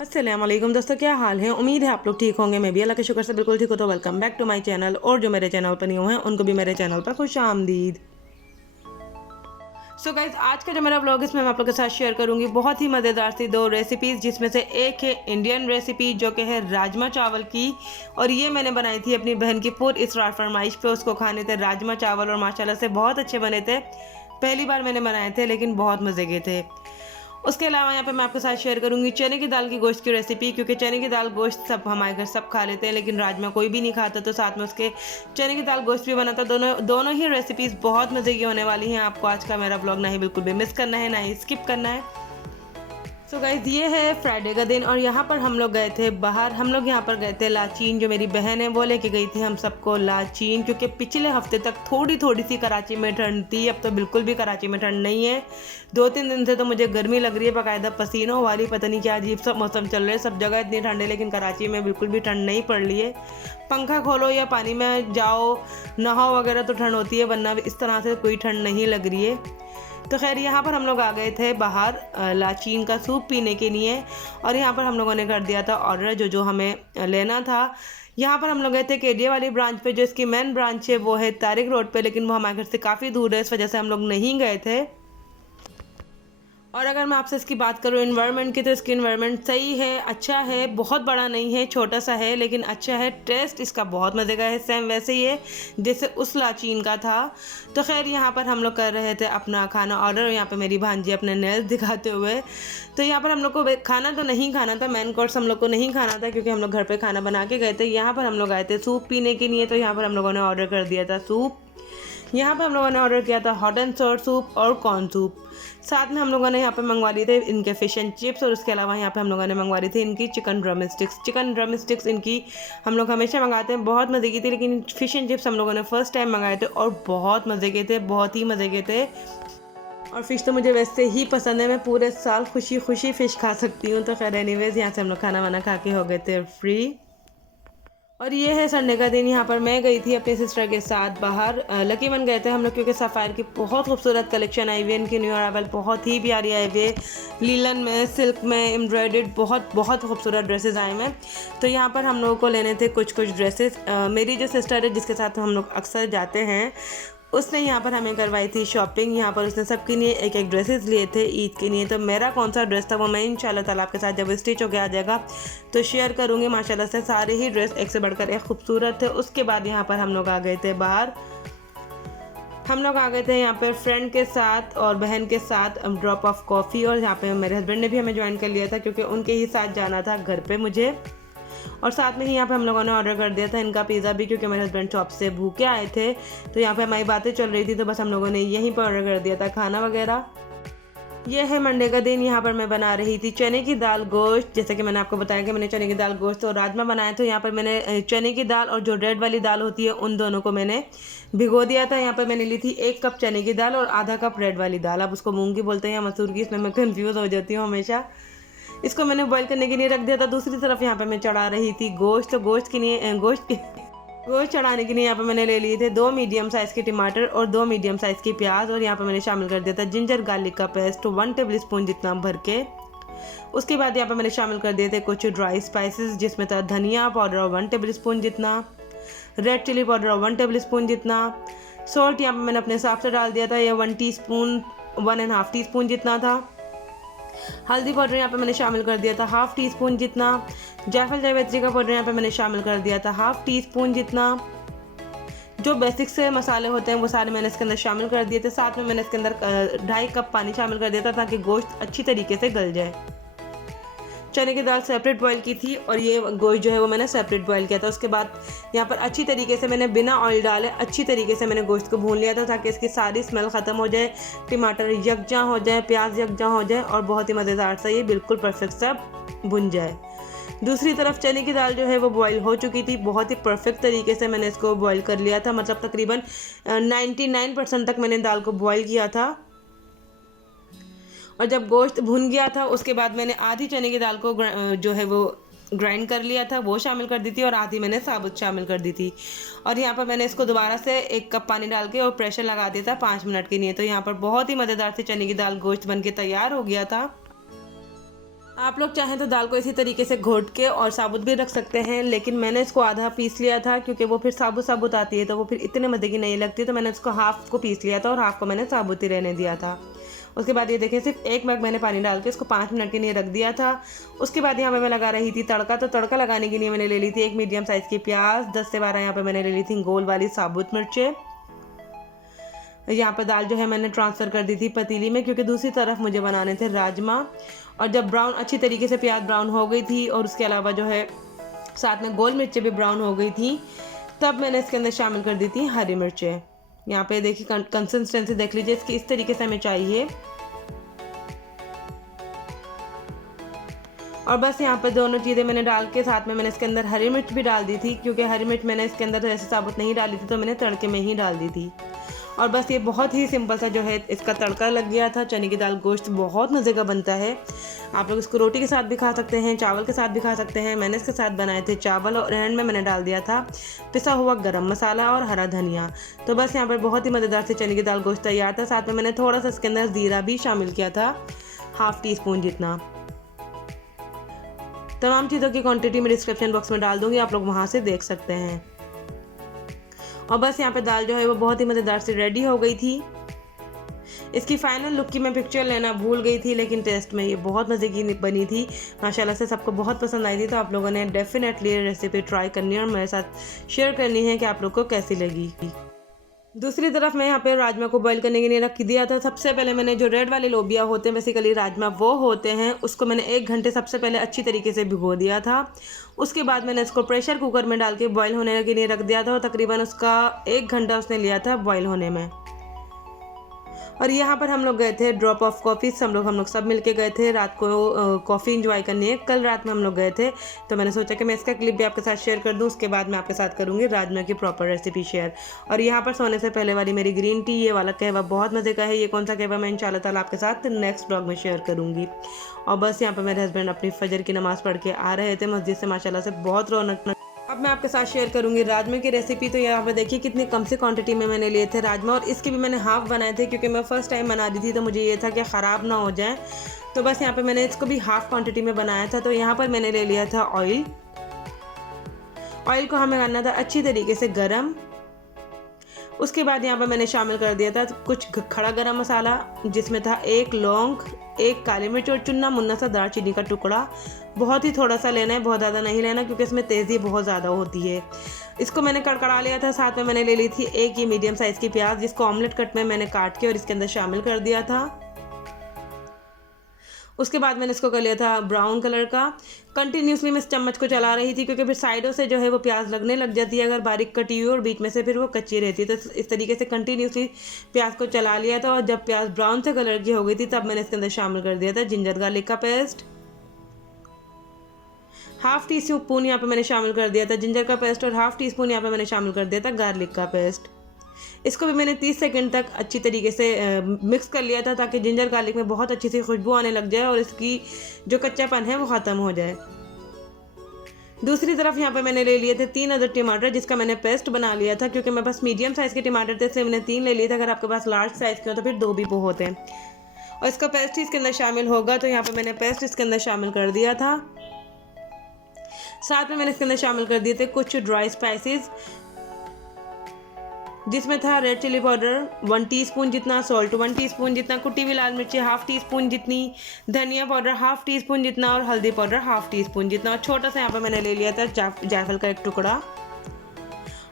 अस्सलाम वालेकुम दोस्तों, क्या हाल है। उम्मीद है आप लोग ठीक होंगे। मैं भी अल्लाह के शुक्र से बिल्कुल ठीक हो। तो welcome back to my channel. और जो मेरे चैनल पर न्यू हैं उनको भी मेरे चैनल पर खुश आमदीद। सो गाइज, आज का जो मेरा व्लॉग इसमें मैं आप लोग के साथ शेयर करूंगी बहुत ही मज़ेदार सी दो रेसिपीज़, जिसमें से एक है इंडियन रेसिपी जो कि है राजमा चावल की। और ये मैंने बनाई थी अपनी बहन की पूरी इसरार फरमाइश पे। उसको खाने थे राजमा चावल और माशाल्लाह से बहुत अच्छे बने थे। पहली बार मैंने बनाए थे लेकिन बहुत मज़े के थे। उसके अलावा यहाँ पे मैं आपके साथ शेयर करूंगी चने की दाल की गोश्त की रेसिपी, क्योंकि चने की दाल गोश्त सब हमारे घर सब खा लेते हैं लेकिन राजमा कोई भी नहीं खाता, तो साथ में उसके चने की दाल गोश्त भी बनाता। दोनों दोनों ही रेसिपीज़ बहुत मज़े की होने वाली हैं। आपको आज का मेरा ब्लॉग ना ही बिल्कुल भी मिस करना है, ना ही स्किप करना है। सो गाइज, ये है फ्राइडे का दिन और यहाँ पर हम लोग गए थे बाहर। हम लोग यहाँ पर गए थे लाचीन। जो मेरी बहन है वो लेके गई थी हम सबको लाचीन, क्योंकि पिछले हफ्ते तक थोड़ी थोड़ी सी कराची में ठंड थी। अब तो बिल्कुल भी कराची में ठंड नहीं है। 2-3 दिन से तो मुझे गर्मी लग रही है बाकायदा पसीनों वाली। पता नहीं क्या अजीब सा मौसम चल रहा है, सब जगह इतनी ठंड है लेकिन कराची में बिल्कुल भी ठंड नहीं पड़ रही है। पंखा खोलो या पानी में जाओ नहाओ वगैरह तो ठंड होती है, वरना इस तरह से कोई ठंड नहीं लग रही है। तो खैर, यहाँ पर हम लोग आ गए थे बाहर लाचीन का सूप पीने के लिए। और यहाँ पर हम लोगों ने कर दिया था ऑर्डर जो हमें लेना था। यहाँ पर हम लोग गए थे केडिया वाली ब्रांच पे। जो इसकी मेन ब्रांच है वो है तारिक रोड पे, लेकिन वो हमारे घर से काफ़ी दूर है, इस वजह से हम लोग नहीं गए थे। और अगर मैं आपसे इसकी बात करूँ इन्वायरमेंट की, तो इसकी इन्वायरमेंट सही है, अच्छा है, बहुत बड़ा नहीं है, छोटा सा है लेकिन अच्छा है। टेस्ट इसका बहुत मज़े का है, सेम वैसे ही है जैसे उस लाचीन का था। तो खैर, यहाँ पर हम लोग कर रहे थे अपना खाना ऑर्डर। यहाँ पे मेरी भांजी अपने नेल्स दिखाते हुए। तो यहाँ पर हम लोग को खाना तो नहीं खाना था, मेन कोर्स हम लोग को नहीं खाना था क्योंकि हम लोग घर पर खाना बना के गए थे। यहाँ पर हम लोग आए थे सूप पीने के लिए। तो यहाँ पर हम लोगों ने ऑर्डर कर दिया था सूप। यहाँ पर हम लोगों ने ऑर्डर किया था हॉट एंड सोर सूप और कॉर्न सूप। साथ में हम लोगों ने यहाँ पे मंगवा लिए थे इनके फ़िश एंड चिप्स। और उसके अलावा यहाँ पे हम लोगों ने मंगवा ली थी इनकी chicken drum sticks. Chicken drum sticks इनकी हम लोग हमेशा मंगाते हैं, बहुत मज़े की थी। लेकिन फ़िश एंड चिप्स हम लोगों ने फ़र्स्ट टाइम मंगाए थे और बहुत मज़े के थे, बहुत ही मज़े के थे। और फ़िश तो मुझे वैसे ही पसंद है, मैं पूरे साल खुशी खुशी फ़िश खा सकती हूँ। तो खैर एनीवेज़, यहाँ से हम लोग खाना वाना खा के हो गए थे फ्री। और ये है संडे का दिन। यहाँ पर मैं गई थी अपनी सिस्टर के साथ बाहर लकी वन गए थे हम लोग, क्योंकि सफ़ायर की बहुत खूबसूरत कलेक्शन आई हुई है। इनकी न्यू अराइवल बहुत ही प्यारी आई हुई है, लीलन में, सिल्क में, एम्ब्रॉयडर्ड, बहुत बहुत खूबसूरत ड्रेसेस आए हुए हैं। तो यहाँ पर हम लोगों को लेने थे कुछ कुछ ड्रेसेस। मेरी जो सिस्टर है जिसके साथ हम लोग अक्सर जाते हैं, उसने यहाँ पर हमें करवाई थी शॉपिंग। यहाँ पर उसने सबके लिए एक एक ड्रेसेस लिए थे ईद के लिए। तो मेरा कौन सा ड्रेस था वो मैं इंशाल्लाह ताला आपके साथ जब स्टिच होके आ जाएगा तो शेयर करूँगी। माशाल्लाह से सारे ही ड्रेस एक से बढ़कर एक खूबसूरत थे। उसके बाद यहाँ पर हम लोग आ गए थे बाहर। हम लोग आ गए थे यहाँ पर फ्रेंड के साथ और बहन के साथ ड्रॉप ऑफ कॉफ़ी। और यहाँ पे मेरे हस्बैंड ने भी हमें ज्वाइन कर लिया था क्योंकि उनके ही साथ जाना था घर पे मुझे। और साथ में ही यहाँ पे हम लोगों ने ऑर्डर कर दिया था इनका पिज़्ज़ा भी, क्योंकि मेरे हस्बैंड शॉप से भूखे आए थे। तो यहाँ पे हमारी बातें चल रही थी तो बस हम लोगों ने यहीं पर ऑर्डर कर दिया था खाना वगैरह। ये है मंडे का दिन। यहाँ पर मैं बना रही थी चने की दाल गोश्त। जैसे कि मैंने आपको बताया कि मैंने चने की दाल गोश्त और राजमा बनाए। तो यहाँ पर मैंने चने की दाल और जो रेड वाली दाल होती है उन दोनों को मैंने भिगो दिया था। यहाँ पर मैंने ली थी 1 कप चने की दाल और आधा कप रेड वाली दाल। अब उसको मूंग की बोलते हैं या मसूर की, इसमें मैं कन्फ्यूज़ हो जाती हूँ हमेशा। इसको मैंने बॉईल करने के लिए रख दिया था। दूसरी तरफ यहाँ पे मैं चढ़ा रही थी गोश्त। तो गोश्त चढ़ाने के लिए यहाँ पे मैंने ले लिए थे 2 मीडियम साइज़ के टमाटर और 2 मीडियम साइज़ की प्याज। और यहाँ पे मैंने शामिल कर दिया था जिंजर गार्लिक का पेस्ट 1 टेबल स्पून जितना भर के। उसके बाद यहाँ पे मैंने शामिल कर दिए थे कुछ ड्राई स्पाइसेस, जिसमें था धनिया पाउडर 1 टेबल स्पून जितना, red chilli powder 1 tablespoon जितना, सॉल्ट यहाँ पर मैंने अपने हिसाब से डाल दिया था, यह 1 टीस्पून 1.5 टीस्पून जितना था। हल्दी पाउडर यहाँ पे मैंने शामिल कर दिया था 1/2 टीस्पून जितना। जायफल जावित्री का पाउडर यहाँ पे मैंने शामिल कर दिया था 1/2 टीस्पून जितना। जो बेसिक से मसाले होते हैं वो सारे मैंने इसके अंदर शामिल कर दिए थे। साथ में मैंने इसके अंदर 2.5 कप पानी शामिल कर दिया था ताकि गोश्त अच्छी तरीके से गल जाए। चने की दाल सेपरेट बॉईल की थी और ये गोश्त जो है वो मैंने सेपरेट बॉईल किया था। उसके बाद यहाँ पर अच्छी तरीके से मैंने बिना ऑयल डाले अच्छी तरीके से मैंने गोश्त को भून लिया था ताकि इसकी सारी स्मेल ख़त्म हो जाए, टमाटर यकजा हो जाए, प्याज यकजा हो जाए और बहुत ही मज़ेदार सा ये बिल्कुल परफेक्ट सा भुन जाए। दूसरी तरफ चने की दाल जो है वो बॉईल हो चुकी थी। बहुत ही परफेक्ट तरीके से मैंने इसको बॉईल कर लिया था, मतलब तकरीबन 99% तक मैंने दाल को बॉईल किया था। और जब गोश्त भुन गया था उसके बाद मैंने आधी चने की दाल को जो है वो ग्राइंड कर लिया था, वो शामिल कर दी थी और आधी मैंने साबुत शामिल कर दी थी। और यहाँ पर मैंने इसको दोबारा से 1 कप पानी डाल के और प्रेशर लगा दिया था 5 मिनट के लिए। तो यहाँ पर बहुत ही मज़ेदार से चने की दाल गोश्त बन के तैयार हो गया था। आप लोग चाहें तो दाल को इसी तरीके से घोट के और साबुत भी रख सकते हैं, लेकिन मैंने इसको आधा पीस लिया था क्योंकि वो फिर साबुत साबुत आती है तो वो फिर इतने मज़े की नहीं लगती, तो मैंने इसको हाफ़ को पीस लिया था और हाफ़ को मैंने साबुत ही रहने दिया था। उसके बाद ये देखें सिर्फ 1 मग मैंने पानी डाल के इसको 5 मिनट के लिए रख दिया था। उसके बाद यहाँ पे मैं लगा रही थी तड़का, तो तड़का लगाने के लिए मैंने ले ली थी 1 मीडियम साइज़ की प्याज, 10 से 12 यहाँ पे मैंने ले ली थी गोल वाली साबुत मिर्चें। यहाँ पर दाल जो है मैंने ट्रांसफ़र कर दी थी पतीली में क्योंकि दूसरी तरफ मुझे बनाने थे राजमा। और जब ब्राउन अच्छी तरीके से प्याज ब्राउन हो गई थी और उसके अलावा जो है साथ में गोल मिर्चें भी ब्राउन हो गई थी, तब मैंने इसके अंदर शामिल कर दी थी हरी मिर्चें। यहाँ पे देखिए कंसिस्टेंसी देख लीजिए इसकी, इस तरीके से हमें चाहिए। और बस यहाँ पर दोनों चीज़ें मैंने डाल के साथ में मैंने इसके अंदर हरी मिर्च भी डाल दी थी क्योंकि हरी मिर्च मैंने इसके अंदर ऐसे साबुत नहीं डाली थी, तो मैंने तड़के में ही डाल दी थी। और बस ये बहुत ही सिंपल सा जो है इसका तड़का लग गया था। चने की दाल गोश्त बहुत मज़े का बनता है। आप लोग इसको रोटी के साथ भी खा सकते हैं, चावल के साथ भी खा सकते हैं। मैंने इसके साथ बनाए थे चावल और एंड में मैंने डाल दिया था पिसा हुआ गरम मसाला और हरा धनिया। तो बस यहाँ पर बहुत ही मज़ेदार से चने की दाल गोश्त तैयार था। साथ में मैंने थोड़ा सा इसके अंदर ज़ीरा भी शामिल किया था, हाफ़ टी स्पून जितना। तमाम चीज़ों की क्वांटिटी मैं डिस्क्रिप्शन बॉक्स में डाल दूँगी, आप लोग वहाँ से देख सकते हैं। और बस यहाँ पे दाल जो है वो बहुत ही मज़ेदार से रेडी हो गई थी। इसकी फाइनल लुक की मैं पिक्चर लेना भूल गई थी, लेकिन टेस्ट में ये बहुत मज़े की बनी थी। माशाल्लाह से सबको बहुत पसंद आई थी। तो आप लोगों ने डेफिनेटली रेसिपी ट्राई करनी है और मेरे साथ शेयर करनी है कि आप लोग को कैसी लगी। दूसरी तरफ मैं यहाँ पे राजमा को बॉईल करने के लिए रख दिया था। सबसे पहले मैंने जो रेड वाले लोबिया होते हैं, बेसिकली राजमा वो होते हैं, उसको मैंने 1 घंटे सबसे पहले अच्छी तरीके से भिगो दिया था। उसके बाद मैंने इसको प्रेशर कुकर में डाल के बॉईल होने के लिए रख दिया था और तकरीबन उसका 1 घंटा उसने लिया था बॉईल होने में। और यहाँ पर हम लोग गए थे ड्रॉप ऑफ कॉफ़ी, हम लोग सब मिलके गए थे रात को कॉफ़ी इंजॉय करनी है। कल रात में हम लोग गए थे, तो मैंने सोचा कि मैं इसका क्लिप भी आपके साथ शेयर कर दूँ। उसके बाद मैं आपके साथ करूँगी राजमा की प्रॉपर रेसिपी शेयर। और यहाँ पर सोने से पहले वाली मेरी ग्रीन टी, ये वाला कहवा बहुत मज़े का है। ये कौन सा कहवा मैं इंशाल्लाह ताला आपके साथ नेक्स्ट ब्लॉग में शेयर करूँगी। और बस यहाँ पर मेरे हस्बैंड अपनी फजर की नमाज़ पढ़ के आ रहे थे मस्जिद से, माशाल्लाह से बहुत रौनक। अब मैं आपके साथ शेयर करूंगी राजमा की रेसिपी। तो यहाँ पे देखिए कितनी कम सी क्वांटिटी में मैंने लिए थे राजमा, और इसके भी मैंने हाफ़ बनाए थे क्योंकि मैं फ़र्स्ट टाइम बना दी थी, तो मुझे ये था कि ख़राब ना हो जाए। तो बस यहाँ पे मैंने इसको भी हाफ़ क्वांटिटी में बनाया था। तो यहाँ पर मैंने ले लिया था ऑयल को हमें करना था अच्छी तरीके से गर्म। उसके बाद यहाँ पर मैंने शामिल कर दिया था कुछ खड़ा गरम मसाला, जिसमें था 1 लौंग, 1 काली मिर्च और चुन्ना मुन्ना सा दालचीनी का टुकड़ा। बहुत ही थोड़ा सा लेना है, बहुत ज़्यादा नहीं लेना क्योंकि इसमें तेज़ी बहुत ज़्यादा होती है। इसको मैंने कड़कड़ा लिया था। साथ में मैंने ले ली थी 1 ये मीडियम साइज़ की प्याज, जिसको ऑमलेट कट में मैंने काट के और इसके अंदर शामिल कर दिया था। उसके बाद मैंने इसको कर लिया था ब्राउन कलर का। कंटिन्यूसली मैं इस चम्मच को चला रही थी क्योंकि फिर साइडों से जो है वो प्याज लगने लग जाती है अगर बारीक कटी हुई, और बीच में से फिर वो कच्ची रहती है। तो इस तरीके से कंटिन्यूसली प्याज को चला लिया था। और जब प्याज ब्राउन से कलर की हो गई थी, तब मैंने इसके अंदर शामिल कर दिया था जिंजर गार्लिक का पेस्ट। हाफ़ टी स्पून यहाँ पे मैंने शामिल कर दिया था जिंजर का पेस्ट, और हाफ़ टी स्पून यहाँ पे मैंने शामिल कर दिया था गार्लिक का पेस्ट। इसको भी मैंने 30 सेकंड तक अच्छी तरीके से मिक्स कर लिया था ताकि जिंजर गार्लिक में बहुत अच्छी सी खुशबू आने लग जाए और इसकी जो कच्चापन है वो ख़त्म हो जाए। दूसरी तरफ यहाँ पे मैंने ले लिए थे 3 अदर टमाटर, जिसका मैंने पेस्ट बना लिया था क्योंकि मेरे पास मीडियम साइज़ के टमाटर थे, इसलिए मैंने 3 ले लिए थे। अगर आपके पास लार्ज साइज़ के हो तो फिर 2 भी बहुत हैं। और इसका पेस्ट ही इसके अंदर शामिल होगा, तो यहाँ पर मैंने पेस्ट इसके अंदर शामिल कर दिया था। साथ में मैंने इसके अंदर शामिल कर दिए थे कुछ ड्राई स्पाइसेस, जिसमें था रेड चिली पाउडर 1 टीस्पून जितना, सॉल्ट 1 टीस्पून जितना, कुटी हुई लाल मिर्ची हाफ़ टी स्पून जितनी, धनिया पाउडर हाफ़ टी स्पून जितना और हल्दी पाउडर हाफ़ टी स्पून जितना। और छोटा सा यहाँ पर मैंने ले लिया था जायफल का 1 टुकड़ा।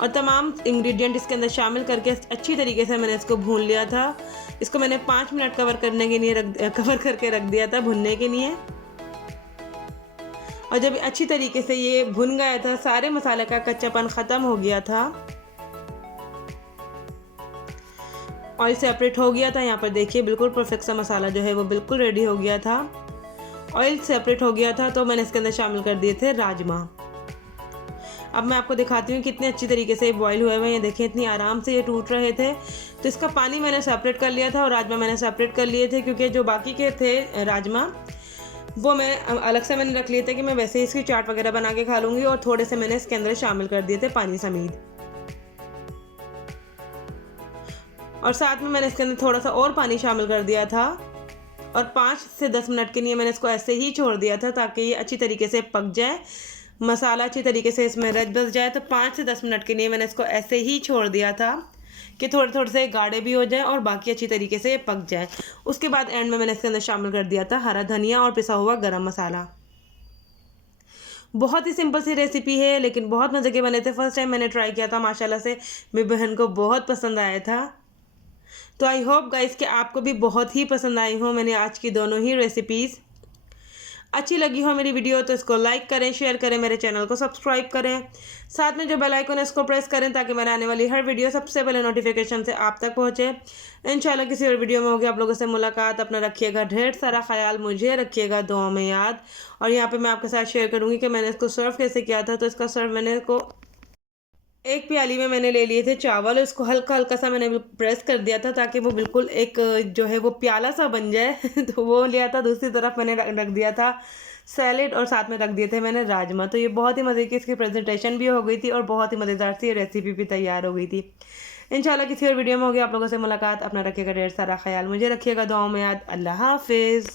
और तमाम इंग्रेडिएंट इसके अंदर शामिल करके अच्छी तरीके से मैंने इसको भून लिया था। इसको मैंने 5 मिनट कवर करके रख दिया था भुनने के लिए। और जब अच्छी तरीके से ये भुन गया था, सारे मसाले का कच्चापन ख़त्म हो गया था, ऑयल सेपरेट हो गया था। यहाँ पर देखिए बिल्कुल परफेक्ट सा मसाला जो है वो बिल्कुल रेडी हो गया था, ऑयल सेपरेट हो गया था। तो मैंने इसके अंदर शामिल कर दिए थे राजमा। अब मैं आपको दिखाती हूँ कितने अच्छी तरीके से बॉईल हुए हुए हैं। ये देखें इतनी आराम से ये टूट रहे थे। तो इसका पानी मैंने सेपरेट कर लिया था और राजमा मैंने सेपरेट कर लिए थे, क्योंकि जो बाकी के थे राजमा वो मैं अलग से मैंने रख लिए थे कि मैं वैसे ही इसकी चाट वगैरह बना के खा लूँगी। और थोड़े से मैंने इसके अंदर शामिल कर दिए थे पानी समेत। और साथ में मैंने इसके अंदर थोड़ा सा और पानी शामिल कर दिया था और 5 से 10 मिनट के लिए मैंने इसको ऐसे ही छोड़ दिया था ताकि ये अच्छी तरीके से पक जाए, मसाला अच्छी तरीके से इसमें रच बस जाए। तो 5 से 10 मिनट के लिए मैंने इसको ऐसे ही छोड़ दिया था कि थोड़े थोड़े से गाढ़े भी हो जाए और बाकी अच्छी तरीके से पक जाए। उसके बाद एंड में मैंने इसके अंदर शामिल कर दिया था हरा धनिया और पिसा हुआ गरम मसाला। बहुत ही सिंपल सी रेसिपी है लेकिन बहुत मज़े के बने थे। फर्स्ट टाइम मैंने ट्राई किया था, माशाल्लाह से मेरी बहन को बहुत पसंद आया था। तो आई होप गाइस कि आपको भी बहुत ही पसंद आई हो मैंने आज की दोनों ही रेसिपीज़। अच्छी लगी हो मेरी वीडियो तो इसको लाइक करें, शेयर करें, मेरे चैनल को सब्सक्राइब करें, साथ में जो बेल आइकन है इसको प्रेस करें ताकि मेरे आने वाली हर वीडियो सबसे पहले नोटिफिकेशन से आप तक पहुँचे। इंशाल्लाह किसी और वीडियो में होगी आप लोगों से मुलाकात। अपना रखिएगा ढेर सारा ख्याल, मुझे रखिएगा दुआ में याद। और यहाँ पे मैं आपके साथ शेयर करूँगी कि मैंने इसको सर्व कैसे किया था। तो इसका सर्व मैंने इसको एक प्याली में मैंने ले लिए थे चावल, उसको हल्का हल्का सा मैंने प्रेस कर दिया था ताकि वो बिल्कुल एक जो है वो प्याला सा बन जाए तो वो लिया था। दूसरी तरफ मैंने रख दिया था सैलेड और साथ में रख दिए थे मैंने राजमा। तो ये बहुत ही मज़े की इसकी प्रेजेंटेशन भी हो गई थी और बहुत ही मज़ेदार सी रेसिपी भी तैयार हो गई थी। इंशाल्लाह किसी और वीडियो में होगी आप लोगों से मुलाकात। अपना रखिएगा ढेर सारा ख्याल, मुझे रखिएगा दुआओं में याद। अल्लाह हाफिज़।